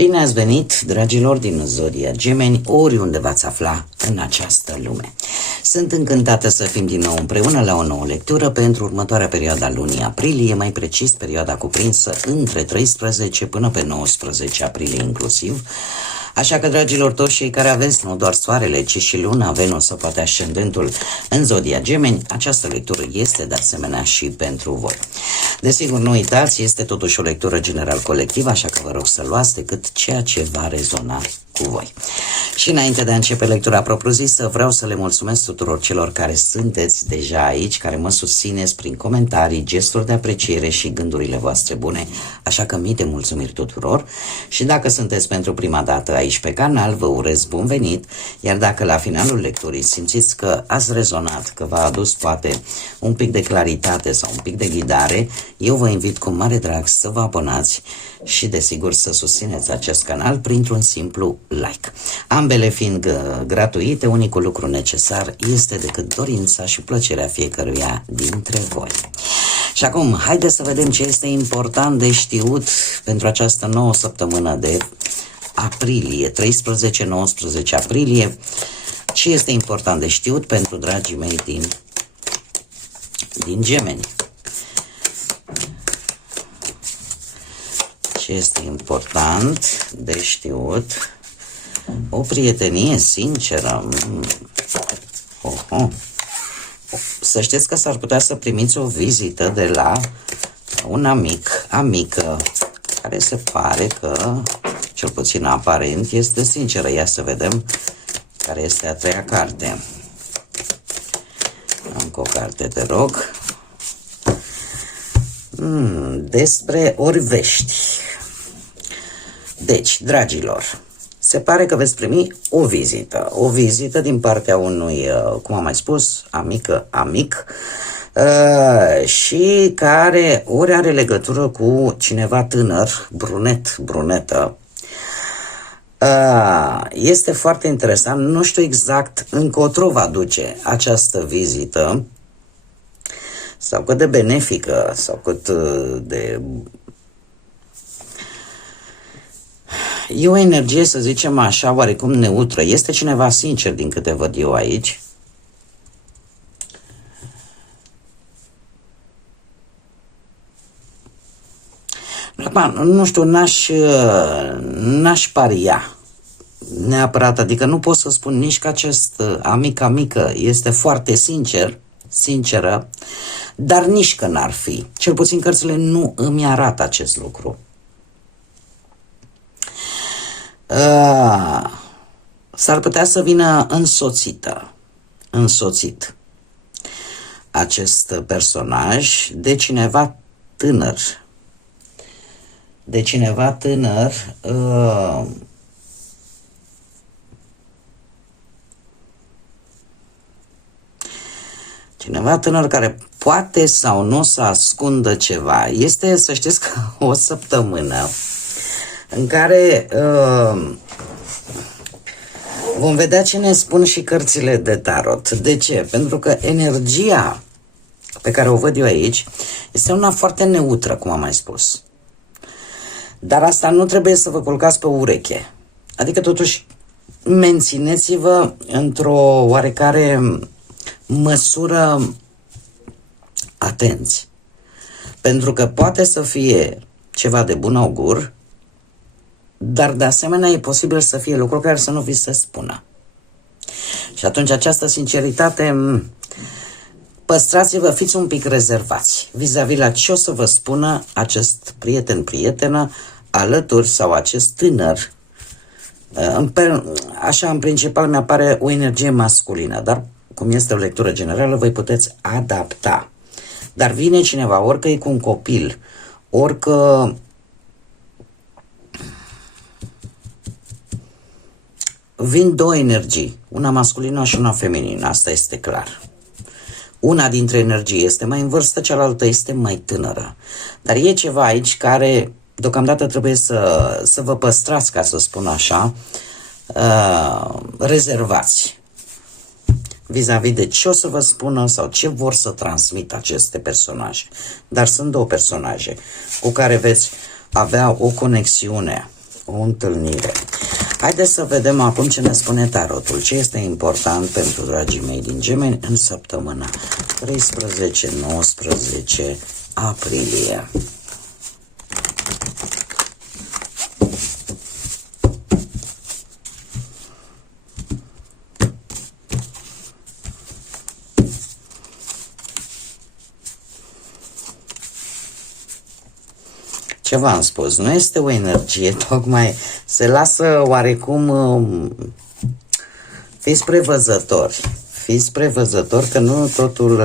Bine ați venit, dragilor din Zodia Gemeni, oriunde v-ați afla în această lume. Sunt încântată să fim din nou împreună la o nouă lectură pentru următoarea perioadă a lunii aprilie, mai precis perioada cuprinsă între 13 până pe 19 aprilie inclusiv. Așa că, dragilor, toți cei care aveți nu doar soarele, ci și luna, Venus sau poate ascendentul în Zodia Gemeni, această lectură este de asemenea și pentru voi. Desigur, nu uitați, este totuși o lectură general colectivă, așa că vă rog să luați decât ceea ce va rezona cu voi. Și înainte de a începe lectura propriu-zisă, vreau să le mulțumesc tuturor celor care sunteți deja aici, care mă susțineți prin comentarii, gesturi de apreciere și gândurile voastre bune, așa că mii de mulțumiri tuturor. Și dacă sunteți pentru prima dată aici pe canal, vă urez bun venit, iar dacă la finalul lecturii simțiți că ați rezonat, că v-a adus poate un pic de claritate sau un pic de ghidare, eu vă invit cu mare drag să vă abonați și desigur să susțineți acest canal printr-un simplu like. Ambele fiind gratuite, unicul lucru necesar este decât dorința și plăcerea fiecăruia dintre voi. Și acum, haideți să vedem ce este important de știut pentru această nouă săptămână de aprilie, 13-19 aprilie. Ce este important de știut pentru dragii mei din Gemeni? Ce este important de știut? O prietenie sinceră. Să știți că s-ar putea să primiți o vizită de la un amică, care se pare că, cel puțin aparent, este sinceră. Ia să vedem care este a treia carte. Încă o carte, te rog. Despre orvești. Deci, dragilor, se pare că veți primi o vizită din partea unui, cum am mai spus, amic, și care ori are legătură cu cineva tânăr, brunetă. Este foarte interesant, nu știu exact încotro va duce această vizită, sau cât de benefică, sau cât de... E o energie, să zicem așa, oarecum neutră. Este cineva sincer din câte văd eu aici. Nu știu, n-aș paria neapărat, adică nu pot să spun nici că acest amică este foarte sinceră, dar nici că n-ar fi. Cel puțin cărțile nu îmi arată acest lucru. S-ar putea să vină însoțit acest personaj de cineva tânăr. Cineva tânăr care poate sau nu să ascundă ceva. Este, să știți, că o săptămână în care vom vedea ce ne spun și cărțile de tarot. De ce? Pentru că energia pe care o văd eu aici este una foarte neutră, cum am mai spus. Dar asta nu trebuie să vă culcați pe ureche. Adică totuși mențineți-vă într-o oarecare măsură atenți. Pentru că poate să fie ceva de bun augur, dar de asemenea e posibil să fie lucruri care să nu vi se spună. Și atunci această sinceritate, păstrați-vă, fiți un pic rezervați vis-a-vis la ce o să vă spună acest prietenă alături sau acest tânăr. Așa, în principal, mi-apare o energie masculină, dar cum este o lectură generală, voi puteți adapta. Dar vine cineva, orică e cu un copil, orică vin două energii, una masculină și una feminină, asta este clar. Una dintre energii este mai în vârstă, cealaltă este mai tânără. Dar e ceva aici care deocamdată trebuie să vă păstrați, ca să spun așa, rezervați vis-a-vis de ce o să vă spună sau ce vor să transmită aceste personaje. Dar sunt două personaje cu care veți avea o o întâlnire. Haideți să vedem acum ce ne spune tarotul. Ce este important pentru dragii mei din Gemeni în săptămâna 13-19 aprilie. Ce v-am spus? Nu este o energie, tocmai se lasă oarecum... Fiți prevăzători. Fiți prevăzători că nu totul...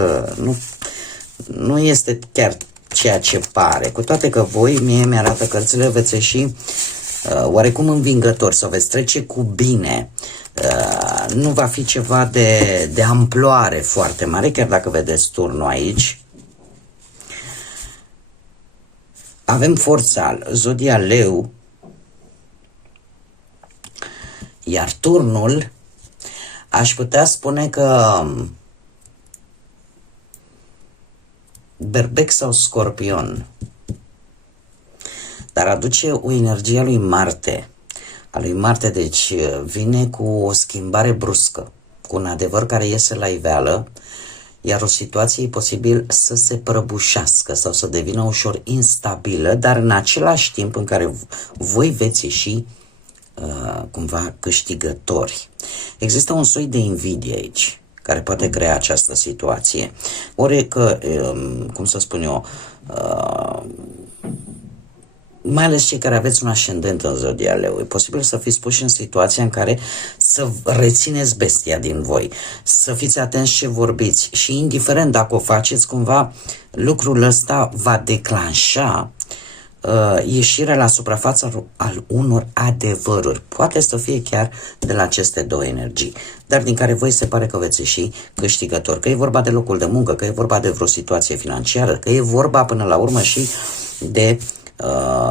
Nu este chiar ceea ce pare. Cu toate că voi, mie mi-arată cărțile, veți ieși oarecum învingători sau veți trece cu bine. Nu va fi ceva de amploare foarte mare, chiar dacă vedeți turnul aici. Avem forța zodia Leu, iar turnul, aș putea spune că Berbec sau Scorpion, dar aduce o energie a lui Marte. A lui Marte, deci vine cu o schimbare bruscă, cu un adevăr care iese la iveală, iar o situație e posibil să se prăbușească sau să devină ușor instabilă, dar în același timp în care voi veți ieși cumva câștigători. Există un soi de invidie aici, care poate crea această situație. Ori că, cum să spun eu, mai ales cei care aveți un ascendent în zodia Leu, e posibil să fiți puși în situația în care să rețineți bestia din voi, să fiți atenți ce vorbiți și indiferent dacă o faceți, cumva lucrul ăsta va declanșa ieșirea la suprafață al unor adevăruri. Poate să fie chiar de la aceste două energii, dar din care voi se pare că veți ieși câștigător, că e vorba de locul de muncă, că e vorba de vreo situație financiară, că e vorba până la urmă și de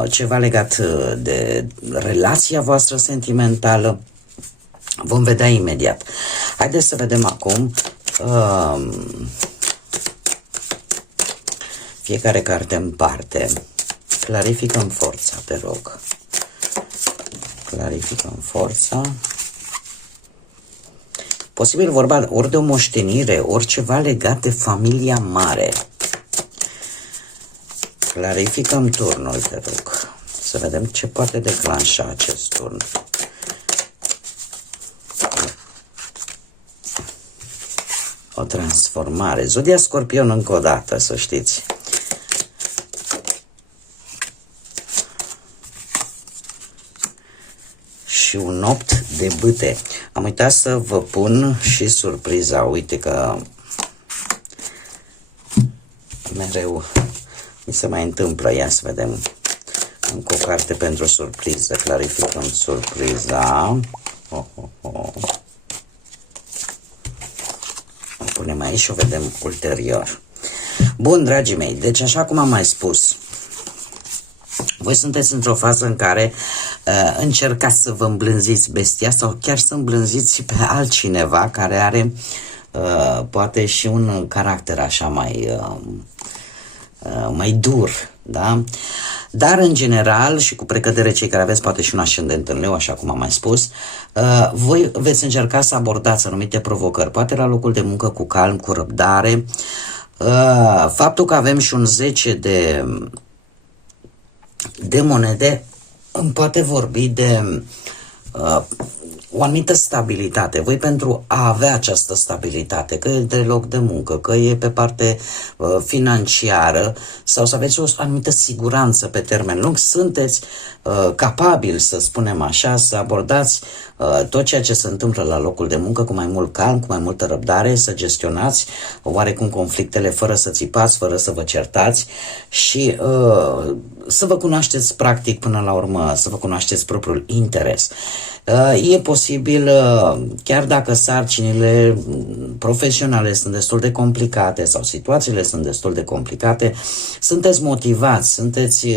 ceva legat de relația voastră sentimentală. Vom vedea imediat. Haideți să vedem acum fiecare carte în parte. Clarificăm forța, te rog. Clarificăm forța. Posibil vorba ori de o moștenire, ori ceva legat de familia mare. Clarificăm turnul, te rog. Să vedem ce poate declanșa acest turn. O transformare. Zodia Scorpion încă o dată, să știți. Și un 8 de bâte. Am uitat să vă pun și surpriza. Uite că mereu mi se mai întâmplă. Ia să vedem. Încă o carte pentru surpriză. Clarificăm surpriza. O punem aici și o vedem ulterior. Bun, dragii mei, deci așa cum am mai spus, voi sunteți într-o fază în care încercați să vă îmblânziți bestia sau chiar să îmblânziți pe altcineva care are poate și un caracter așa mai dur, da? Dar în general și cu precădere cei care aveți poate și un ascendent în Leu, așa cum am mai spus, voi veți încerca să abordați anumite provocări, poate la locul de muncă cu calm, cu răbdare. Faptul că avem și un 10 de monede îmi poate vorbi de o anumită stabilitate. Voi pentru a avea această stabilitate, că e de loc de muncă, că e pe parte financiară sau să aveți o anumită siguranță pe termen lung, sunteți capabili, să spunem așa, să abordați tot ceea ce se întâmplă la locul de muncă cu mai mult calm, cu mai multă răbdare, să gestionați oarecum conflictele fără să țipați, fără să vă certați și să vă cunoașteți practic până la urmă, să vă cunoașteți propriul interes. E posibil, chiar dacă sarcinile profesionale sunt destul de complicate sau situațiile sunt destul de complicate, sunteți motivați, sunteți,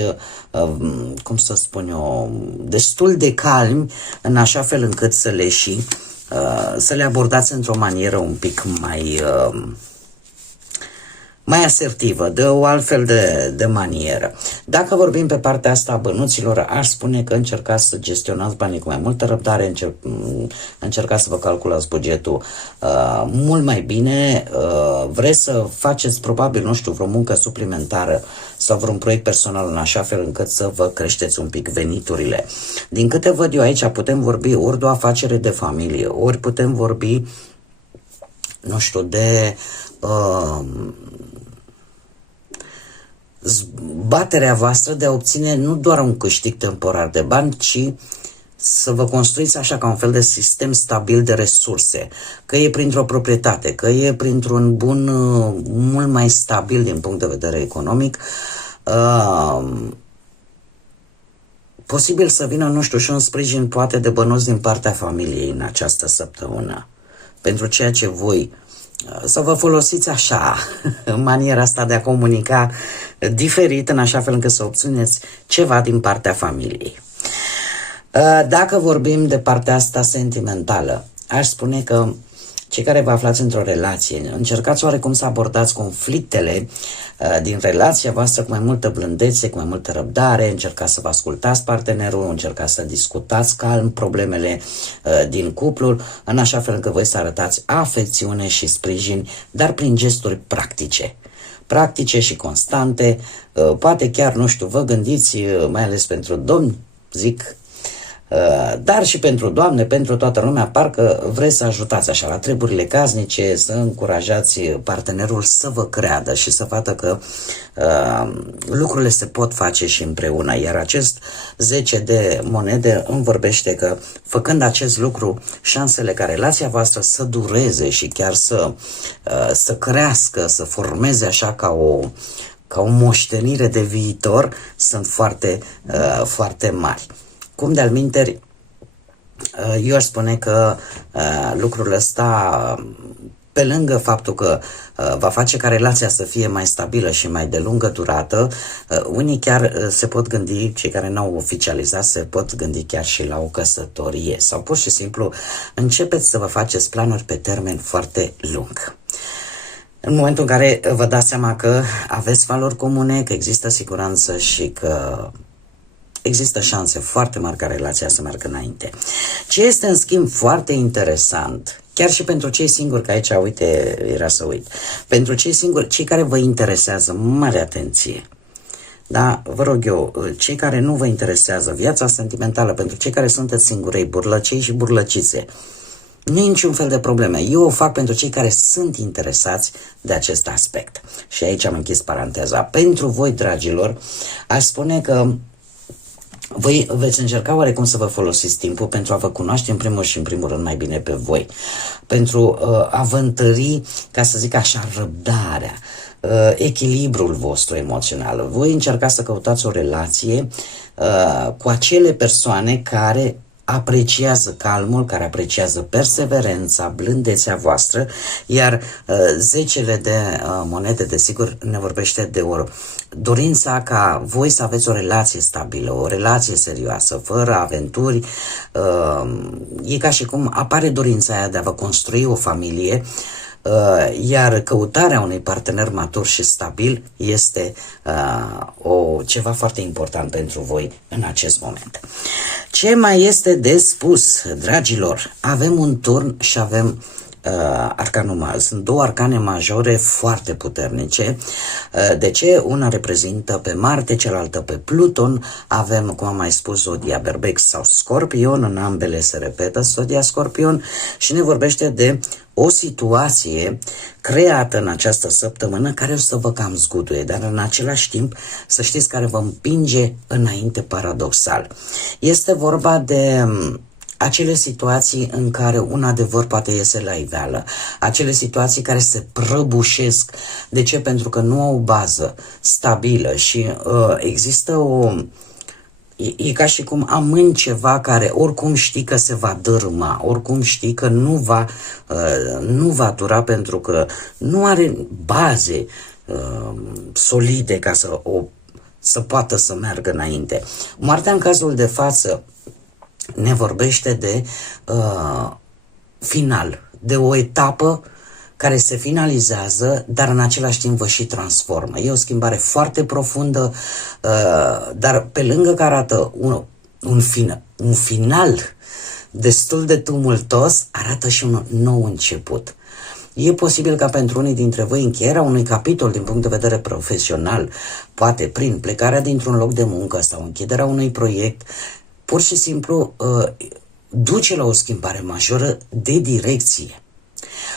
cum să spun eu, destul de calmi în așa fel încât să le abordați într-o manieră un pic mai asertivă, de o altfel de manieră. Dacă vorbim pe partea asta a bănuților, aș spune că încercați să gestionați banii cu mai multă răbdare, încercați să vă calculați bugetul mult mai bine, vreți să faceți probabil, nu știu, vreo muncă suplimentară sau vreun proiect personal în așa fel încât să vă creșteți un pic veniturile. Din câte văd eu aici, putem vorbi ori de o afacere de familie, ori putem vorbi, nu știu, de baterea voastră de a obține nu doar un câștig temporar de bani, ci să vă construiți așa ca un fel de sistem stabil de resurse, că e printr-o proprietate, că e printr-un bun mult mai stabil din punct de vedere economic, posibil să vină, nu știu, și un sprijin poate de bănuți din partea familiei în această săptămână, pentru ceea ce voi să vă folosiți așa, în maniera asta de a comunica diferit, în așa fel încât să obțineți ceva din partea familiei. Dacă vorbim de partea asta sentimentală, aș spune că cei care vă aflați într-o relație, încercați oarecum să abordați conflictele din relația voastră cu mai multă blândețe, cu mai multă răbdare, încercați să vă ascultați partenerul, încercați să discutați calm problemele din cuplul, în așa fel încât voi să arătați afecțiune și sprijin, dar prin gesturi practice și constante, poate chiar, nu știu, vă gândiți, mai ales pentru domni, zic, dar și pentru doamne, pentru toată lumea, parcă vreți să ajutați așa la treburile casnice, să încurajați partenerul să vă creadă și să vadă că lucrurile se pot face și împreună. Iar acest 10 de monede îmi vorbește că făcând acest lucru, șansele ca relația voastră să dureze și chiar să crească, să formeze așa ca o moștenire de viitor sunt foarte, foarte mari. Cum de-al minteri, eu aș spune că lucrul ăsta, pe lângă faptul că va face ca relația să fie mai stabilă și mai de lungă durată, unii chiar se pot gândi, cei care n-au oficializat, se pot gândi chiar și la o căsătorie sau pur și simplu începeți să vă faceți planuri pe termen foarte lung. În momentul în care vă dați seama că aveți valori comune, că există siguranță și că există șanse foarte mari ca relația să meargă înainte. Ce este, în schimb, foarte interesant, chiar și pentru cei singuri, că aici, uite, era să uit, pentru cei singuri, cei care vă interesează, mare atenție, da, vă rog eu, cei care nu vă interesează, viața sentimentală, pentru cei care sunteți singurei, burlăcei și burlăcițe, nu e niciun fel de probleme. Eu o fac pentru cei care sunt interesați de acest aspect. Și aici am închis paranteza. Pentru voi, dragilor, aș spune că voi veți încerca oarecum să vă folosiți timpul pentru a vă cunoaște în primul și în primul rând mai bine pe voi, pentru a vă întări, ca să zic așa, răbdarea, echilibrul vostru emoțional. Voi încercați să căutați o relație cu acele persoane care apreciază calmul, care apreciază perseverența, blândețea voastră, iar zecele de monede, desigur, ne vorbește de dorința ca voi să aveți o relație stabilă, o relație serioasă, fără aventuri. E ca și cum apare dorința aia de a vă construi o familie, iar căutarea unui partener matur și stabil este ceva foarte important pentru voi în acest moment. Ce mai este de spus, dragilor? Avem un turn și avem arcanul major. Sunt două arcane majore foarte puternice. De ce? Una reprezintă pe Marte, cealaltă pe Pluton. Avem, cum am mai spus, zodia Berbec sau Scorpion, în ambele se repetă zodia Scorpion și ne vorbește de o situație creată în această săptămână care o să vă cam zguduie, dar în același timp să știți care vă împinge înainte paradoxal. Este vorba de acele situații în care un adevăr poate iese la iveală, acele situații care se prăbușesc. De ce? Pentru că nu au o bază stabilă și există E ca și cum amâni ceva care oricum știi că se va dărâma, oricum știi că nu va dura pentru că nu are baze solide ca să poată să meargă înainte. Martea, în cazul de față, ne vorbește de final, de o etapă care se finalizează, dar în același timp vă și transformă. E o schimbare foarte profundă, dar pe lângă că arată un final destul de tumultos, arată și un nou început. E posibil ca pentru unii dintre voi încheierea unui capitol din punct de vedere profesional, poate prin plecarea dintr-un loc de muncă sau închiderea unui proiect, pur și simplu duce la o schimbare majoră de direcție.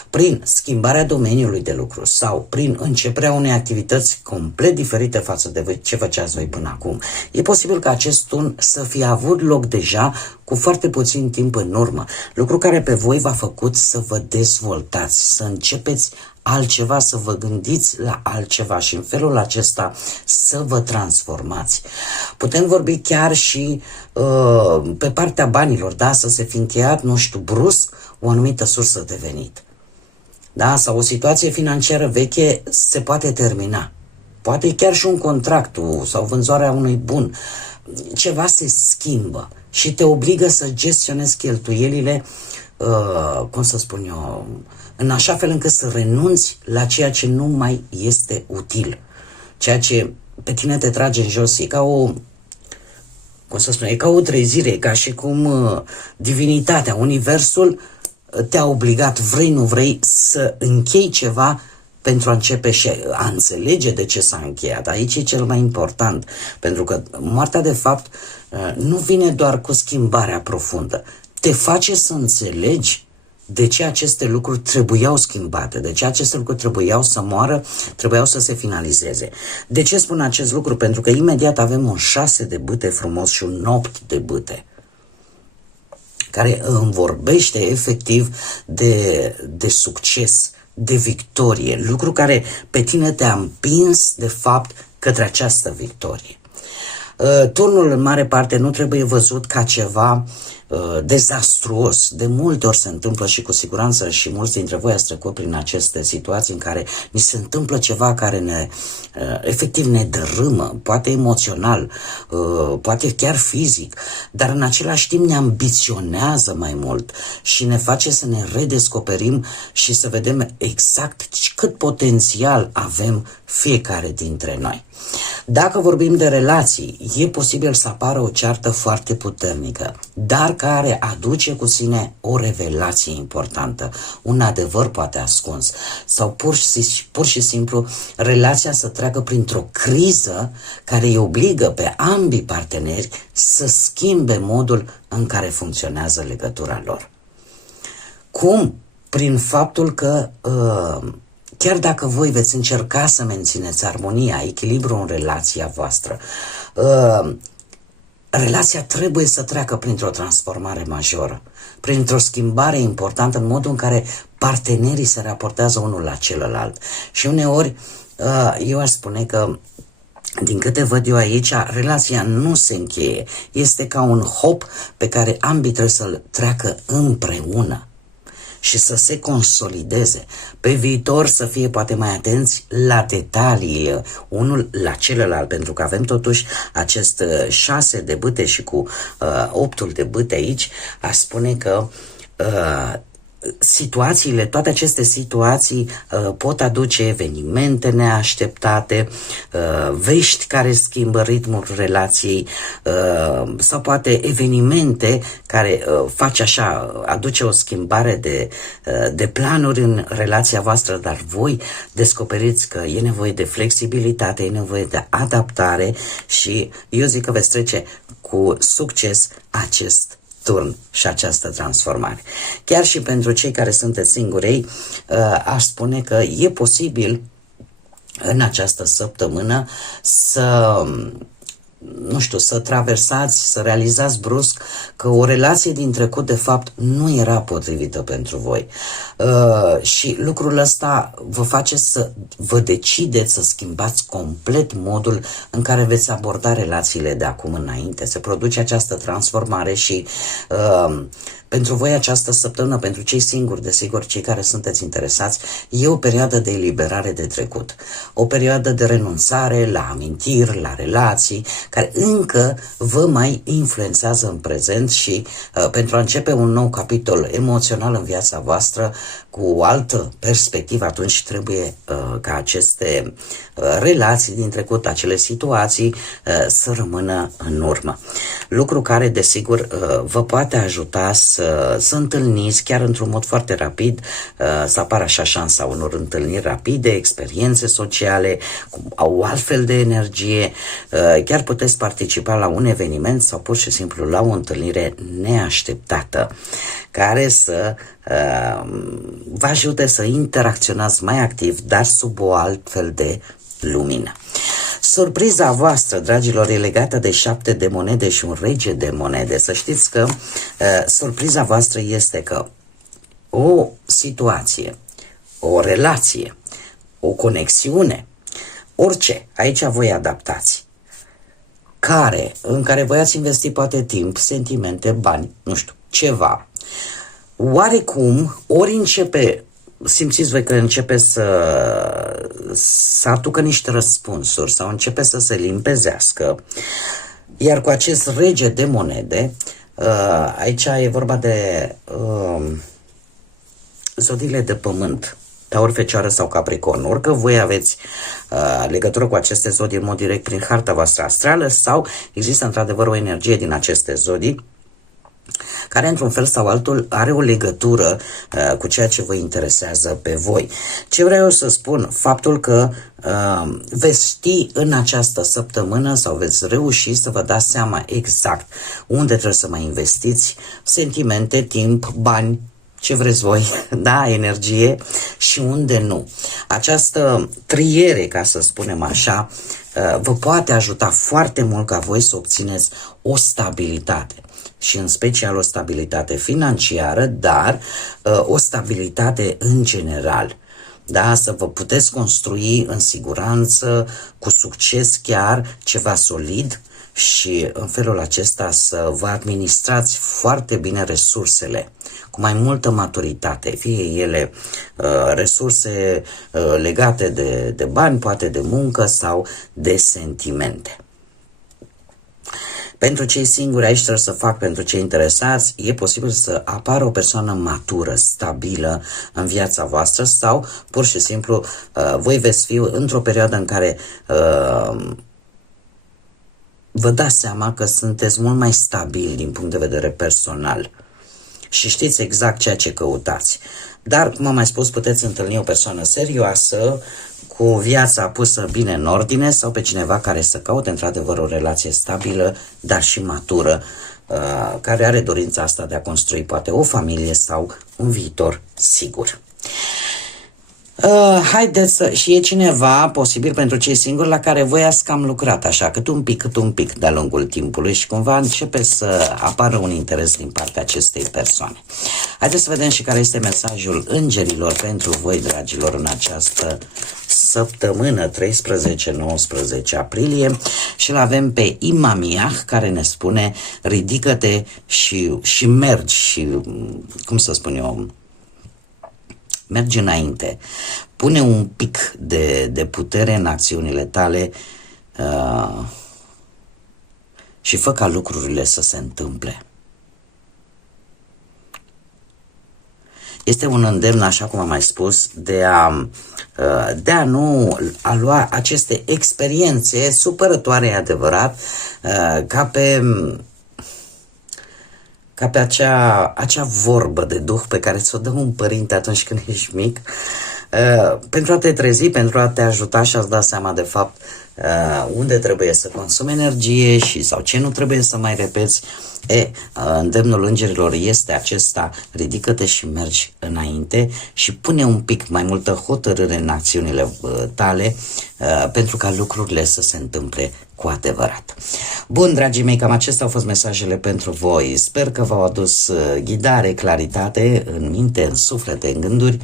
Prin schimbarea domeniului de lucru sau prin începerea unei activități complet diferite față de ce făceați voi până acum. E posibil ca acest turn să fie avut loc deja cu foarte puțin timp în urmă, lucru care pe voi v-a făcut să vă dezvoltați, să începeți altceva, să vă gândiți la altceva și în felul acesta să vă transformați. Putem vorbi chiar și pe partea banilor, da? Să se fi încheiat, nu știu, brusc o anumită sursă de venit. Da? Sau o situație financiară veche se poate termina. Poate chiar și un contract sau vânzarea unui bun. Ceva se schimbă și te obligă să gestionezi cheltuielile, cum să spun eu, în așa fel încât să renunți la ceea ce nu mai este util. Ceea ce pe tine te trage în jos. E ca o, cum să spun, e ca o trezire, e ca și cum divinitatea, universul te-a obligat, vrei nu vrei, să închei ceva pentru a începe și a înțelege de ce s-a încheiat. Aici e cel mai important, pentru că moartea de fapt nu vine doar cu schimbarea profundă, te face să înțelegi de ce aceste lucruri trebuiau schimbate, de ce aceste lucruri trebuiau să moară, trebuiau să se finalizeze. De ce spun acest lucru? Pentru că imediat avem un 6 de bâte frumos și un 8 de bâte, care îmi vorbește efectiv de succes, de victorie, lucru care pe tine te-a împins de fapt către această victorie. Turnul în mare parte nu trebuie văzut ca ceva dezastruos. De multe ori se întâmplă și cu siguranță și mulți dintre voi ați trecut prin aceste situații în care ni se întâmplă ceva care efectiv ne dărâmă, poate emoțional, poate chiar fizic, dar în același timp ne ambiționează mai mult și ne face să ne redescoperim și să vedem exact cât potențial avem fiecare dintre noi. Dacă vorbim de relații, e posibil să apară o ceartă foarte puternică, dar care aduce cu sine o revelație importantă, un adevăr poate ascuns, sau pur și simplu relația să treacă printr-o criză care îi obligă pe ambii parteneri să schimbe modul în care funcționează legătura lor. Cum? Prin faptul că chiar dacă voi veți încerca să mențineți armonia, echilibru în relația voastră, relația trebuie să treacă printr-o transformare majoră, printr-o schimbare importantă în modul în care partenerii se raportează unul la celălalt. Și uneori eu aș spune că, din câte văd eu aici, relația nu se încheie. Este ca un hop pe care ambii trebuie să-l treacă împreună și să se consolideze. Pe viitor să fie poate mai atenți la detaliile unul la celălalt, pentru că avem totuși acest 6 de bâte și cu 8-ul de bâte aici, aș spune că situațiile, toate aceste situații pot aduce evenimente neașteptate, vești care schimbă ritmul relației sau poate evenimente care face așa, aduce o schimbare de planuri în relația voastră, dar voi descoperiți că e nevoie de flexibilitate, e nevoie de adaptare și eu zic că veți trece cu succes acest turn și această transformare. Chiar și pentru cei care sunteți singurei, aș spune că e posibil în această săptămână să traversați, să realizați brusc că o relație din trecut de fapt nu era potrivită pentru voi. Și lucrul ăsta vă face să vă decideți să schimbați complet modul în care veți aborda relațiile de acum înainte. Se produce această transformare și pentru voi această săptămână, pentru cei singuri, desigur, cei care sunteți interesați, e o perioadă de eliberare de trecut. O perioadă de renunțare la amintiri, la relații, care încă vă mai influențează în prezent și pentru a începe un nou capitol emoțional în viața voastră cu o altă perspectivă, atunci trebuie ca aceste relații din trecut, acele situații să rămână în urmă. Lucru care, desigur, vă poate ajuta să întâlniți chiar într-un mod foarte rapid, să apară așa șansa unor întâlniri rapide, experiențe sociale, au altfel de energie, chiar puteți participa la un eveniment sau pur și simplu la o întâlnire neașteptată, care să vă ajute să interacționați mai activ, dar sub o altfel de lumină. Surpriza voastră, dragilor, e legată de 7 de monede și un rege de monede. Să știți că surpriza voastră este că o situație, o relație, o conexiune, orice, aici voi adaptați, în care voi ați investit poate timp, sentimente, bani, nu știu, ceva, oarecum, ori începe, simțiți voi că începe să aducă niște răspunsuri sau începe să se limpezească, iar cu acest rege de monede, aici e vorba de zodiile de pământ, Taur, Fecioară sau Capricorn. Orică voi aveți legătură cu aceste zodii în mod direct prin harta voastră astrală sau există într-adevăr o energie din aceste zodii care într-un fel sau altul are o legătură cu ceea ce vă interesează pe voi. Ce vreau eu să spun? Faptul că veți ști în această săptămână sau veți reuși să vă dați seama exact unde trebuie să mai investiți sentimente, timp, bani, ce vreți voi, da, energie și unde nu. Această triere, ca să spunem așa, vă poate ajuta foarte mult ca voi să obțineți o stabilitate și în special o stabilitate financiară, dar o stabilitate în general. Da, să vă puteți construi în siguranță, cu succes chiar, ceva solid și în felul acesta să vă administrați foarte bine resursele, cu mai multă maturitate, fie ele resurse legate de bani, poate de muncă sau de sentimente. Pentru cei singuri, aici trebuie să fac, pentru cei interesați, e posibil să apară o persoană matură, stabilă în viața voastră sau pur și simplu voi veți fi într-o perioadă în care vă dați seama că sunteți mult mai stabili din punct de vedere personal și știți exact ceea ce căutați. Dar, cum am mai spus, puteți întâlni o persoană serioasă, cu viața pusă bine în ordine sau pe cineva care să caute într-adevăr o relație stabilă, dar și matură, care are dorința asta de a construi poate o familie sau un viitor sigur. Haideți și e cineva, posibil pentru cei singuri, la care voi ați cam lucrat așa, cât un pic de-a lungul timpului și cumva începe să apară un interes din partea acestei persoane. Haideți să vedem și care este mesajul îngerilor pentru voi, dragilor, în această săptămână 13-19 aprilie și-l avem pe Imamiah, care ne spune ridică-te și mergi și, cum să spun eu, mergi înainte, pune un pic de putere în acțiunile tale și fă ca lucrurile să se întâmple. Este un îndemn, așa cum am mai spus, de a nu lua aceste experiențe supărătoare, adevărat, ca pe acea vorbă de duh pe care ți-o dă un părinte atunci când ești mic, pentru a te trezi, pentru a te ajuta și a-ți da seama de fapt unde trebuie să consumi energie sau ce nu trebuie să mai repeți. Îndemnul îngerilor este acesta: ridică-te și mergi înainte și pune un pic mai multă hotărâre în acțiunile tale pentru ca lucrurile să se întâmple cu adevărat. Bun, dragii mei, cam acestea au fost mesajele pentru voi. Sper că v-au adus ghidare, claritate în minte, în suflete, în gânduri.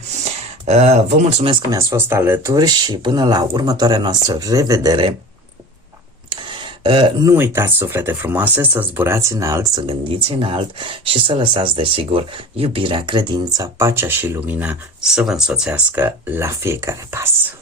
Vă mulțumesc că mi-ați fost alături și până la următoarea noastră revedere, nu uitați, suflete frumoase, să zburați înalt, să gândiți înalt și să lăsați, desigur, iubirea, credința, pacea și lumina să vă însoțească la fiecare pas.